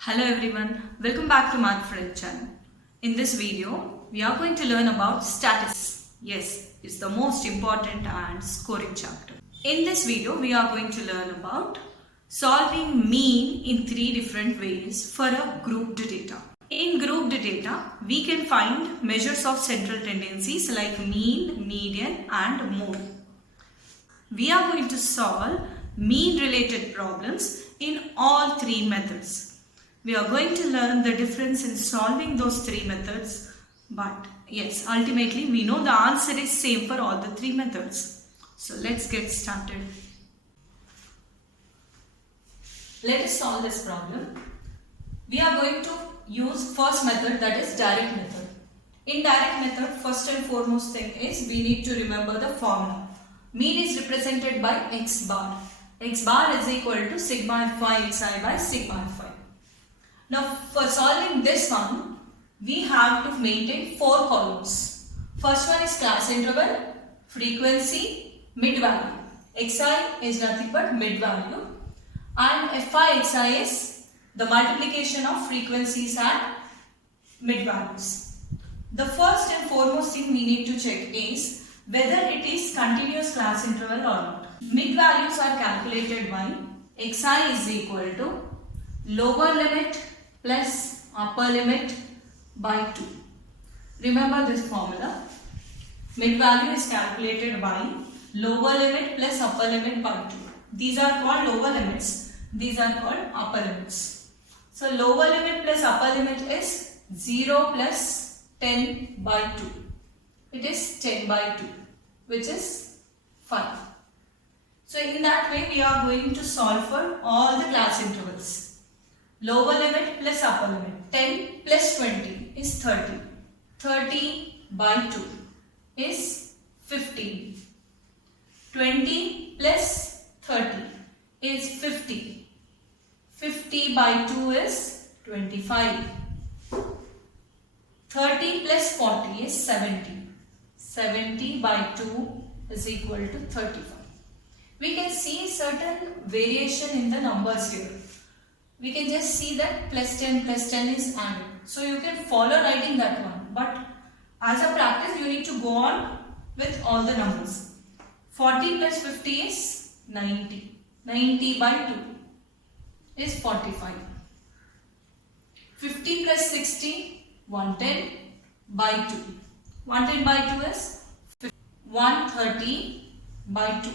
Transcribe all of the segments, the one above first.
Hello everyone, welcome back to Math Friend channel. In this video, we are going to learn about statistics. Yes, it's the most important and scoring chapter. In this video, we are going to learn about solving mean in three different ways for a grouped data. In grouped data, we can find measures of central tendencies like mean, median and mode. We are going to solve mean related problems in all three methods. We are going to learn the difference in solving those three methods, but yes, ultimately we know the answer is same for all the three methods. So let's get started. Let us solve this problem. We are going to use first method, that is direct method. In direct method, first and foremost thing is we need to remember the formula. Mean is represented by x bar. X bar is equal to sigma fi xi by sigma fi. Now for solving this one, we have to maintain four columns. First one is class interval, frequency, mid value. Xi is nothing but mid value and fi xi is the multiplication of frequencies and mid values. The first and foremost thing we need to check is whether it is continuous class interval or not. Mid values are calculated by xi is equal to lower limit plus upper limit by 2. Remember this formula. Mid value is calculated by lower limit plus upper limit by 2. These are called lower limits. These are called upper limits. So lower limit plus upper limit is 0 plus 10 by 2. It is 10 by 2, which is 5. So in that way we are going to solve for all the class intervals. Lower limit plus upper limit. 10 plus 20 is 30. 30 by 2 is 15. 20 plus 30 is 50. 50 by 2 is 25. 30 plus 40 is 70. 70 by 2 is equal to 35. We can see certain variation in the numbers here. We can just see that plus 10 is added. So you can follow writing that one. But as a practice, you need to go on with all the numbers. 40 plus 50 is 90. 90 by 2 is 45. 50 plus 60, 110 by 2. 110 by 2 is 50. 130 by 2.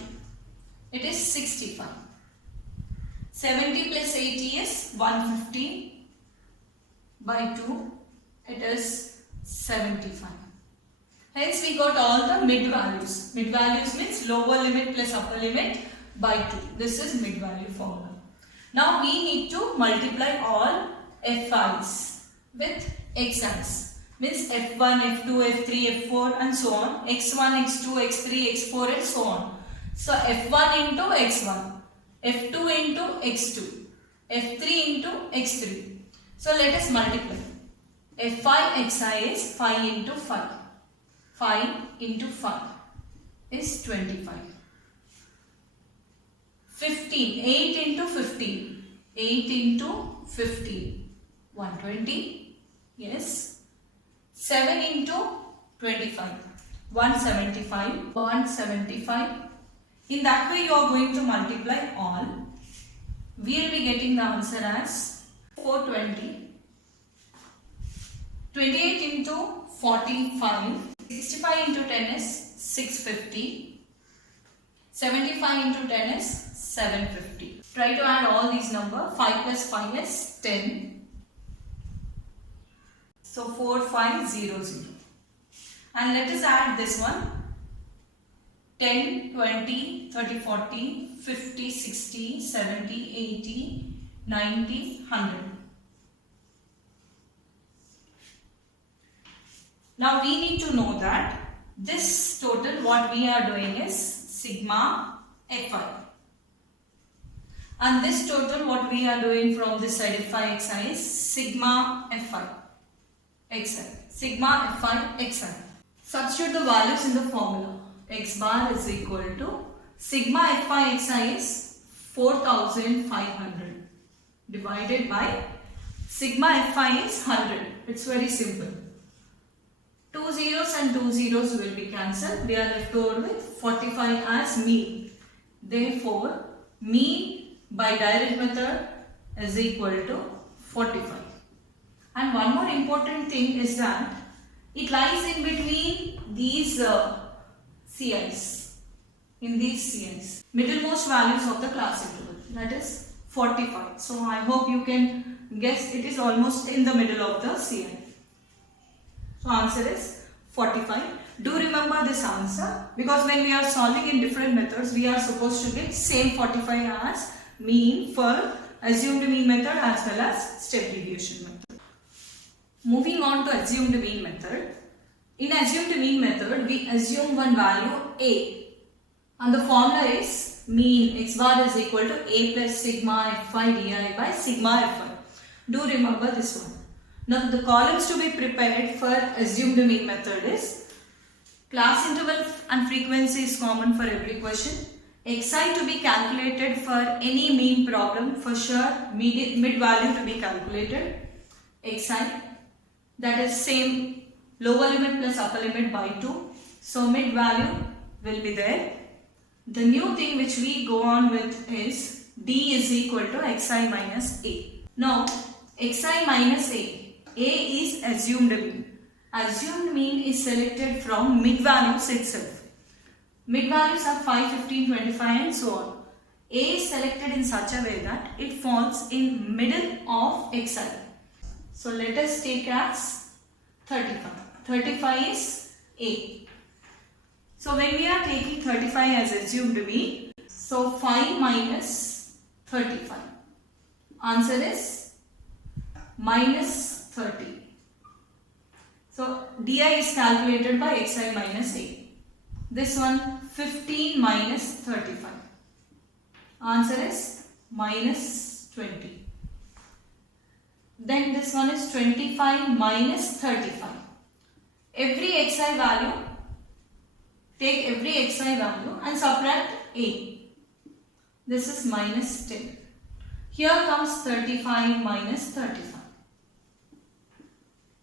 It is 65. 70 plus 80 is 150 by 2. It is 75. Hence we got all the mid values. Mid values means lower limit plus upper limit by 2. This is mid value formula. Now we need to multiply all fi's with xi's. Means f1, f2, f3, f4 and so on. x1, x2, x3, x4 and so on. So f1 into x1. F2 into x2, F3 into x3. So let us multiply. Fi xi is 5 into 5. 5 into 5 is 25. 15, 8 into 15. 8 into 15. 120. Yes. 7 into 25. 175. 175. In that way you are going to multiply all. We will be getting the answer as 420. 28 into 45. 65 into 10 is 650. 75 into 10 is 750. Try to add all these numbers. 5 plus 5 is 10. So 4500. And let us add this one. 10, 20, 30, 40, 50, 60, 70, 80, 90, 100. Now we need to know that this total what we are doing is sigma fi. And this total what we are doing from this side fi xi is sigma fi xi. Sigma fi xi. Substitute the values in the formula. X bar is equal to sigma fi xi is 4500 divided by Sigma Fi is 100. It's very simple. 2 zeros and 2 zeros will be cancelled. We are left over with 45 as mean. Therefore, mean by direct method is equal to 45. And one more important thing is that it lies in between these CIs. In these CIs. Middlemost values of the class interval. That is 45. So I hope you can guess it is almost in the middle of the CI. So answer is 45. Do remember this answer, because when we are solving in different methods, we are supposed to get same 45 as mean for assumed mean method as well as step deviation method. Moving on to assumed mean method. In assumed mean method, we assume one value A, and the formula is mean x bar is equal to A plus sigma Fi di by sigma Fi. Do remember this one. Now the columns to be prepared for assumed mean method is class interval and frequency is common for every question. Xi to be calculated for any mean problem, for sure mid value to be calculated. Xi, that is same lower limit plus upper limit by 2. So mid value will be there. The new thing which we go on with is D is equal to Xi minus A. Now Xi minus A is assumed mean. Assumed mean is selected from mid values itself. Mid values are 5, 15, 25 and so on. A is selected in such a way that it falls in middle of Xi. So let us take as 35. 35 is A. So when we are taking 35 as assumed mean, so 5 minus 35. Answer is minus 30. So di is calculated by Xi minus A. This one 15 minus 35. Answer is minus 20. Then this one is 25 minus 35. Every Xi value, take every Xi value and subtract A. This is minus 10. Here comes 35 minus 35.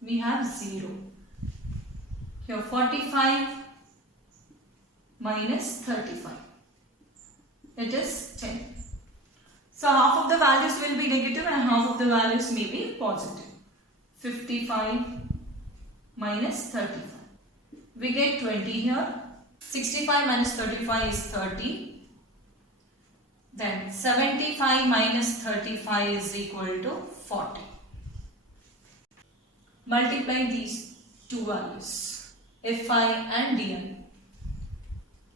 We have 0. Here 45 minus 35. It is 10. So half of the values will be negative and half of the values may be positive. 55 minus 35. We get 20 here. 65 minus 35 is 30. Then 75 minus 35 is equal to 40. Multiply these two values, Fi and Di.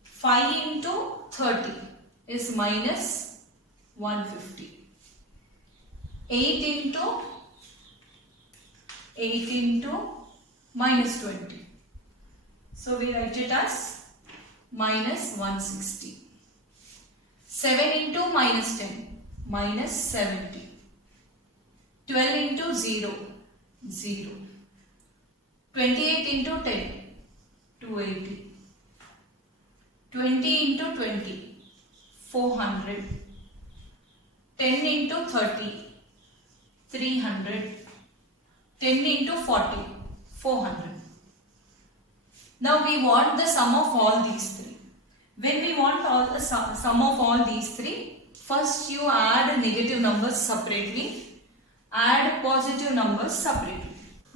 5 into 30 is minus 150. 8 into minus 20. So we write it as minus 160. 7 into minus 10, minus 70. 12 into 0, 0. 28 into 10, 280. 20 into 20, 400. 10 into 30, 300. 10 into 40, 400. Now we want the sum of all these three. When we want all the sum of all these three, first you add negative numbers separately, add positive numbers separately.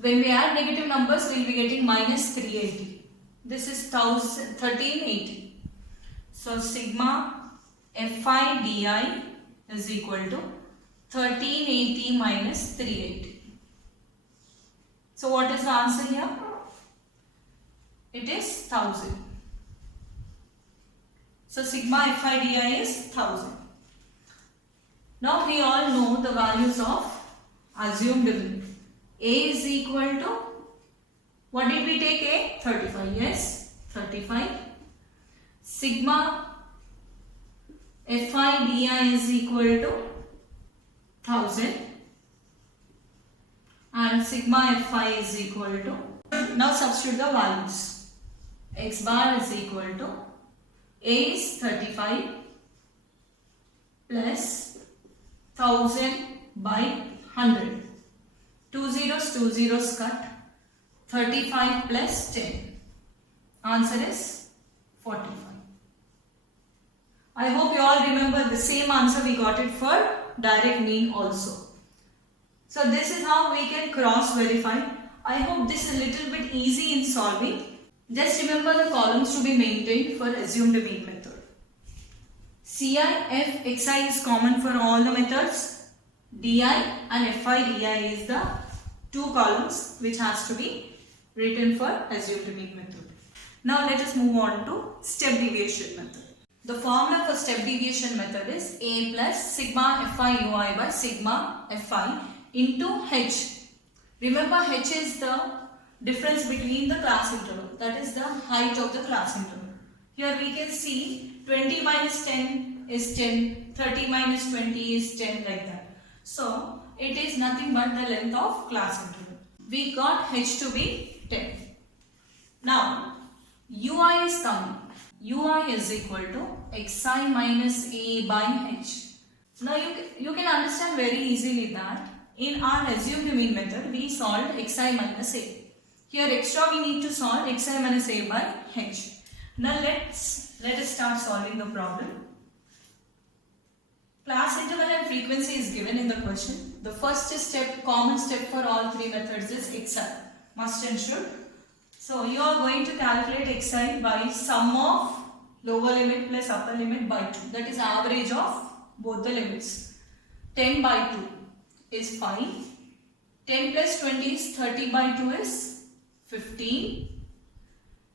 When we add negative numbers, we will be getting minus 380. This is 1380. So sigma Fi di is equal to 1380 minus 380. So what is the answer here? It is 1000. So sigma Fi di is 1000. Now we all know the values of assumed mean. A is equal to, what did we take A? 35. Yes, 35. Sigma Fi di is equal to 1000. And sigma Fi is equal to, now substitute the values. X bar is equal to, A is 35 plus 1000 by 100. 2 zeros cut. 35 plus 10. Answer is 45. I hope you all remember the same answer we got it for direct mean also. So this is how we can cross verify. I hope this is a little bit easy in solving. Just remember the columns to be maintained for assumed mean method. Ci, f, xi is common for all the methods. Di and fi, di is the two columns which has to be written for assumed mean method. Now let us move on to step deviation method. The formula for step deviation method is a plus sigma fi ui by sigma fi into h. Remember, h is the difference between the class interval, that is the height of the class interval. Here we can see 20 minus 10 is 10, 30 minus 20 is 10, like that. So it is nothing but the length of class interval. We got h to be 10. Now ui is coming. Ui is equal to xi minus a by h. Now you can understand very easily that in our assumed mean method we solved xi minus a. Here extra we need to solve xi minus a by h. Now let us start solving the problem. Class interval and frequency is given in the question. The first step, common step for all three methods is xi. Must and should. So you are going to calculate xi by sum of lower limit plus upper limit by 2. That is average of both the limits. 10 by 2 is 5. 10 plus 20 is 30 by 2 is 15.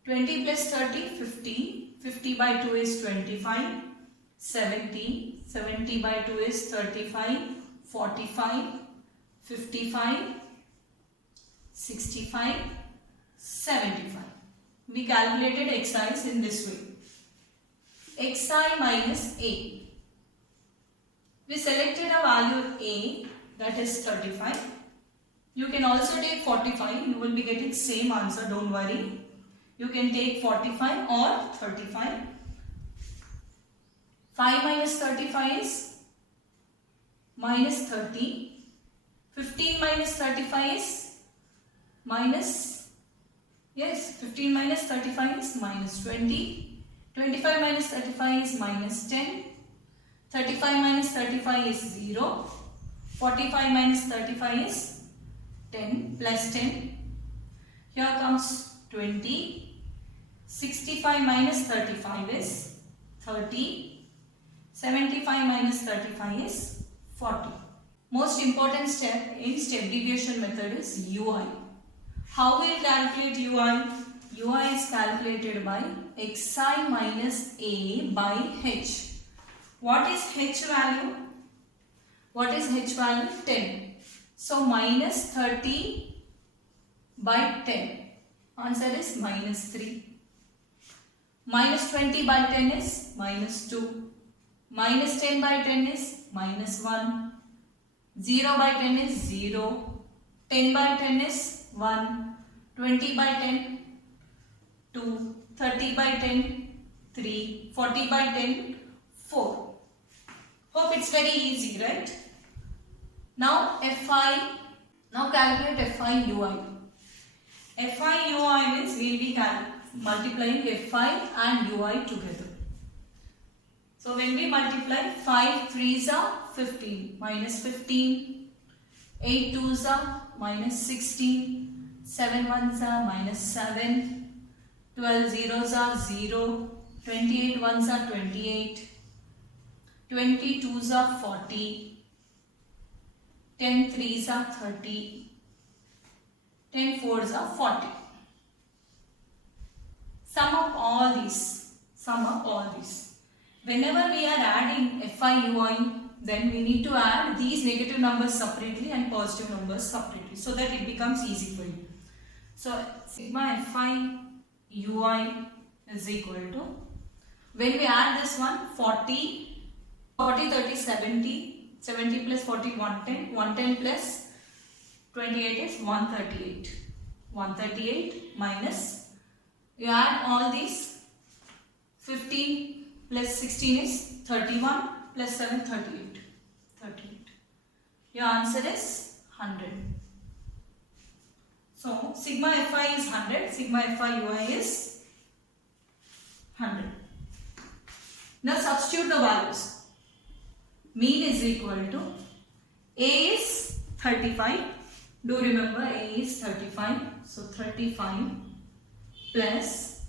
20 plus 30, 50. 50 by 2 is 25. 70. 70 by 2 is 35. 45. 55. 65. 75. We calculated xi's in this way. Xi minus a. We selected a value a, that is 35. You can also take 45. You will be getting same answer, don't worry. You can take 45 or 35. 5 minus 35 is minus 30. 15 minus 35 is minus, yes, 15 minus 35 is minus 20. 25 minus 35 is minus 10. 35 minus 35 is 0. 45 minus 35 is 10 plus 10. Here comes 20. 65 minus 35 is 30. 75 minus 35 is 40. Most important step in step deviation method is ui. How we will calculate ui? Ui is calculated by xi minus a by h. What is h value? What is h value? 10. So minus 30 by 10. Answer is minus 3. Minus 20 by 10 is minus 2. Minus 10 by 10 is minus 1. 0 by 10 is 0. 10 by 10 is 1. 20 by 10, 2. 30 by 10, 3. 40 by 10, 4. Hope it's very easy, right? Now fi. Now calculate fi ui. Fi ui means we will be multiplying fi and ui together. So when we multiply, 5 3s are 15, minus 15. 8 2s are minus 16. 7 1s are minus 7. 12 zeros are 0. 28 1s are 28. 20 2s are 40. 10 3s are 30. 10 4s are 40. Sum up all these. Sum up all these. Whenever we are adding fi ui, then we need to add these negative numbers separately and positive numbers separately, so that it becomes easy for you. So sigma fi ui is equal to, when we add this one, 40, 30, 70, 70 plus 40, 110, 110 plus 28 is 138. 138 minus, you add all these, 15 plus 16 is 31 plus 7, 38. 38. Your answer is 100. So sigma Fi is 100, sigma Fi ui is 100. Now substitute the values. Mean is equal to A is 35. Do remember A is 35. So 35 plus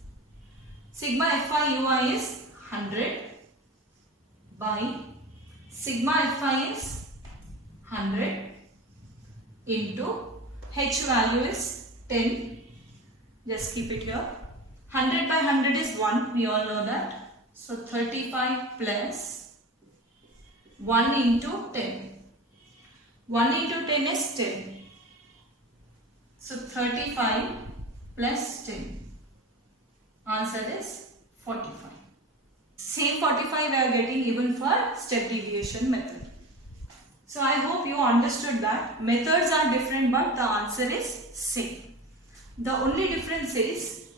sigma Fi ui is 100 by sigma Fi is 100 into H value is 10. Just keep it here. 100 by 100 is 1. We all know that. So 35 plus 1 into 10. 1 into 10 is 10. So 35 plus 10. Answer is 45. Same 45 we are getting even for step deviation method. So I hope you understood that methods are different but the answer is same. The only difference is,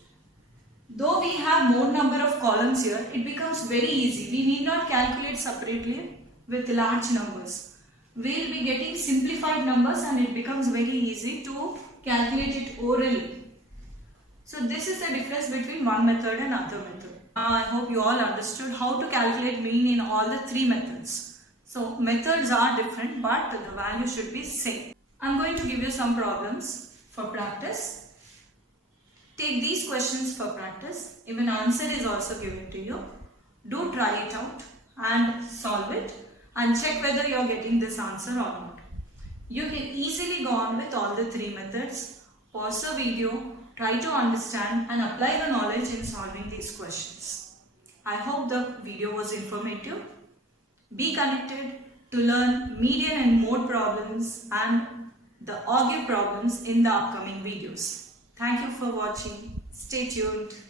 though we have more number of columns here, it becomes very easy. We need not calculate separately with large numbers. We will be getting simplified numbers and it becomes very easy to calculate it orally. So this is the difference between one method and other method. I hope you all understood how to calculate mean in all the three methods. So methods are different but the value should be same. I am going to give you some problems for practice. Take these questions for practice. Even answer is also given to you. Do try it out and solve it and check whether you are getting this answer or not. You can easily go on with all the three methods. Pause the video, try to understand and apply the knowledge in solving these questions. I hope the video was informative. Be connected to learn median and mode problems and the augur problems in the upcoming videos. Thank you for watching. Stay tuned.